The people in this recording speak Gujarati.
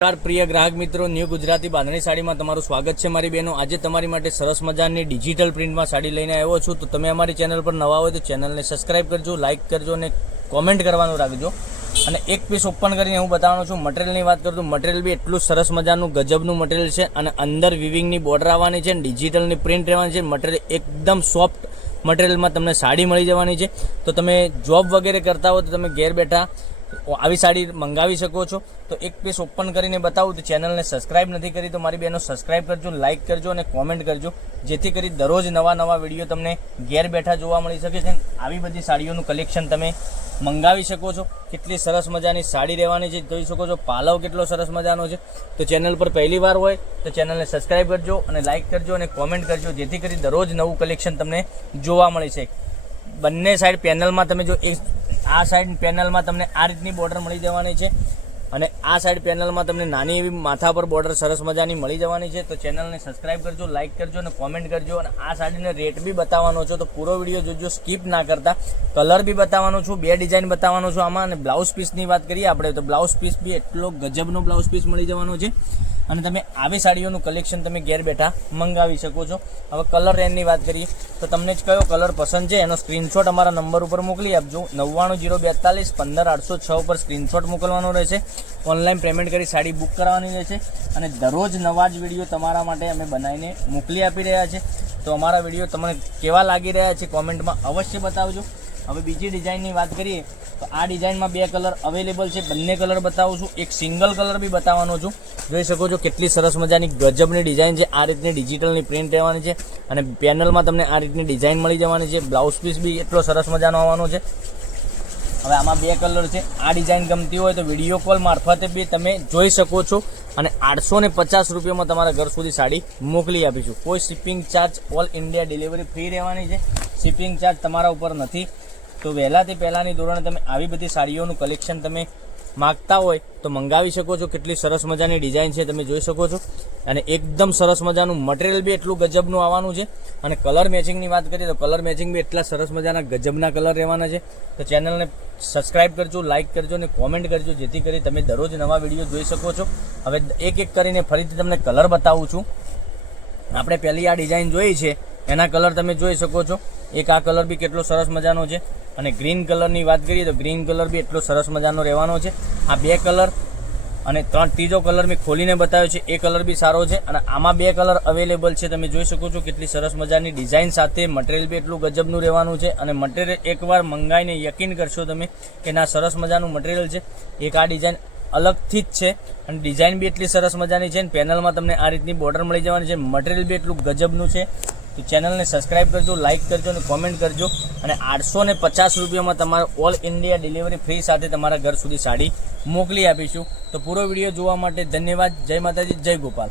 નમસ્કાર પ્રિય ગ્રાહક મિત્રો, ન્યૂ ગુજરાતી બાંધણી સાડીમાં તમારું સ્વાગત છે મારી બહેનો। આજે તમારી માટે સરસ મજાની ડિજિટલ પ્રિન્ટમાં સાડી લઈને આવ્યો છું। તો તમે અમારી ચેનલ પર નવા હોય તો ચેનલને સબસ્ક્રાઇબ કરજો, લાઇક કરજો અને કોમેન્ટ કરવાનું રાખજો। અને એક પીસ ઓપન કરીને હું બતાવવાનો છું। મટીરિયલની વાત કરું તો મટીરિયલ બી એટલું સરસ મજાનું ગજબનું મટીરિયલ છે અને અંદર વિવિંગની બોર્ડર આવવાની છે, ડિજિટલની પ્રિન્ટ રહેવાની છે। મટીરિયલ એકદમ સોફ્ટ મટીરિયલમાં તમને સાડી મળી જવાની છે। તો તમે જોબ વગેરે કરતા હો તો તમે ઘેર બેઠા આવી સાડી મંગાવી શકો છો। તો એક પીસ ઓપન કરીને બતાવું તો ચેનલને સબસ્ક્રાઇબ નથી કરી તો મારી બહેનો સબસ્ક્રાઇબ કરજો, લાઇક કરજો અને કોમેન્ટ કરજો, જેથી કરી દરરોજ નવા વિડીયો તમને ઘેર બેઠા જોવા મળી શકે છે। આવી બધી સાડીઓનું કલેક્શન તમે મંગાવી શકો છો। કેટલી સરસ મજાની સાડી રહેવાની છે જોઈ શકો છો। પાલવ કેટલો સરસ મજાનો છે। તો ચેનલ પર પહેલી વાર હોય તો ચેનલને સબસ્ક્રાઇબ કરજો અને લાઇક કરજો અને કોમેન્ટ કરજો, જેથી કરી દરરોજ નવું કલેક્શન તમને જોવા મળી છે। બંને સાઈડ પેનલમાં તમે જો આ સાઈડ પેનલમાં તમને આ રીતની બોર્ડર મળી જવાની છે અને આ સાઈડ પેનલમાં તમને નાની એવી માથા પર બોર્ડર સરસ મજાની મળી જવાની છે। તો ચેનલને સબસ્ક્રાઇબ કરજો, લાઇક કરજો અને કોમેન્ટ કરજો। અને આ સાડીનો રેટ બી બતાવવાનો છો, તો પૂરો વિડીયો જોજો, સ્કીપ ના કરતા। કલર બી બતાવવાનો છું, બે ડિઝાઇન બતાવવાનો છું આમાં। અને બ્લાઉઝ પીસની વાત કરીએ આપણે તો બ્લાઉઝ પીસ બી એટલો ગજબનો બ્લાઉઝ પીસ મળી જવાનો છે અને તમે આવી સાડીઓનું કલેક્શન તમે ઘેર બેઠા મંગાવી શકો છો। હવે કલર રેન્જની વાત કરીએ તો તમને જ કયો કલર પસંદ છે એનો સ્ક્રીનશોટ અમારા નંબર ઉપર મોકલી આપજો। 9902415806 ઉપર સ્ક્રીનશોટ મોકલવાનો રહેશે। ઓનલાઈન પેમેન્ટ કરી સાડી બુક કરવાની રહેશે અને દરરોજ નવા જ વિડીયો તમારા માટે અમે બનાવીને મોકલી આપી રહ્યા છે। તો અમારા વિડીયો તમને કેવા લાગી રહ્યા છે કોમેન્ટમાં અવશ્ય બતાવજો। હવે બીજી ડિઝાઇનની વાત કરીએ તો આ ડિઝાઇનમાં બે કલર અવેલેબલ છે, બંને કલર બતાવું છું। એક સિંગલ કલર બી બતાવવાનો છું, જોઈ શકો છો કેટલી સરસ મજાની ગજબની ડિઝાઇન છે। આ રીતની ડિજિટલની પ્રિન્ટ રહેવાની છે અને પેનલમાં તમને આ રીતની ડિઝાઇન મળી જવાની છે। બ્લાઉઝ પીસ બી એટલો સરસ મજાનો આવવાનો છે। હવે આમાં બે કલર છે। આ ડિઝાઇન ગમતી હોય તો વિડીયો કોલ મારફતે બી તમે જોઈ શકો છો અને 850 રૂપિયામાં તમારા ઘર સુધી સાડી મોકલી આપીશું। કોઈ shipping charge, all India delivery free રહેવાની છે, શિપિંગ ચાર્જ તમારા ઉપર નથી। તો વહેલાથી પહેલાંની ધોરણે તમે આવી બધી સાડીઓનું કલેક્શન તમે માગતા હોય તો મંગાવી શકો છો। કેટલી સરસ મજાની ડિઝાઇન છે તમે જોઈ શકો છો અને એકદમ સરસ મજાનું મટીરિયલ બી એટલું ગજબનું આવવાનું છે। અને કલર મેચિંગની વાત કરીએ તો કલર મેચિંગ બી એટલા સરસ મજાના ગજબના કલર રહેવાના છે। તો ચેનલને સબસ્ક્રાઇબ કરજો, લાઇક કરજો અને કોમેન્ટ કરજો, જેથી કરી તમે દરરોજ નવા વિડીયો જોઈ શકો છો। હવે એક એક કરીને ફરીથી તમને કલર બતાવું છું। આપણે પહેલી આ ડિઝાઇન જોઈ છે એના કલર તમે જોઈ શકો છો। એક આ કલર બી કેટલો સરસ મજાનો છે અને ગ્રીન કલરની વાત કરીએ તો ગ્રીન કલર બી એટલો સરસ મજાનો રહેવાનો છે। આ બે કલર અને ત્રીજો કલર મેં ખોલીને બતાવ્યો છે, એ કલર બી સારો છે અને આમાં બે કલર અવેલેબલ છે, તમે જોઈ શકો છો। કેટલી સરસ મજાની ડિઝાઇન સાથે મટીરિયલ બી એટલું ગજબનું રહેવાનું છે અને મટીરિયલ એકવાર મંગાવીને યકીન કરશો તમે કે ના સરસ મજાનું મટીરિયલ છે। એક આ ડિઝાઇન અલગથી જ છે અને ડિઝાઇન બી એટલી સરસ મજાની છે અને પેનલમાં તમને આ રીતની બોર્ડર મળી જવાની છે। મટીરિયલ બી એટલું ગજબનું છે। તો ચેનલને સબસ્ક્રાઇબ કરજો, લાઇક કરજો અને કોમેન્ટ કરજો અને 850 રૂપિયામાં તમારે ઓલ ઇન્ડિયા ડિલિવરી ફ્રી સાથે તમારા ઘર સુધી સાડી મોકલી આપીશું। તો પૂરો વિડીયો જોવા માટે ધન્યવાદ। જય માતાજી, જય ગોપાલ।